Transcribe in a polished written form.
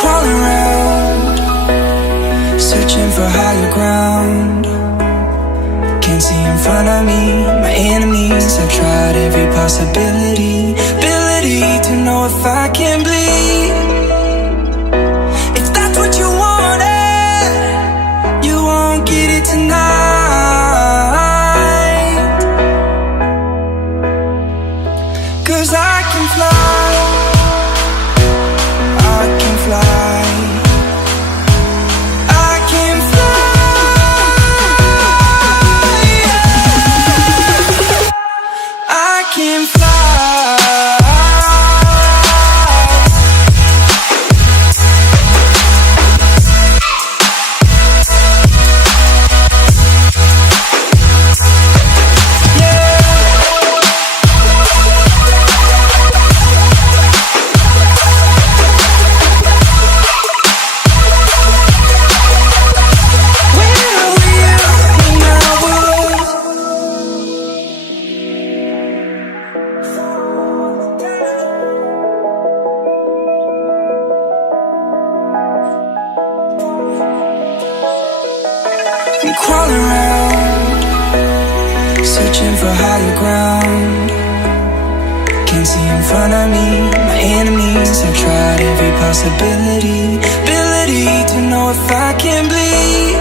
Crawling around, searching for higher ground. Can't see in front of me, my enemies. I've tried every possibility, ability to know if I can bleed. If that's what you wanted, you won't get it tonight. 'Cause I can fly, I can fly, I can fly, yeah. I can fly. I'm crawling around, searching for higher ground. Can't see in front of me, my enemies. I've tried every possibility, ability to know if I can bleed.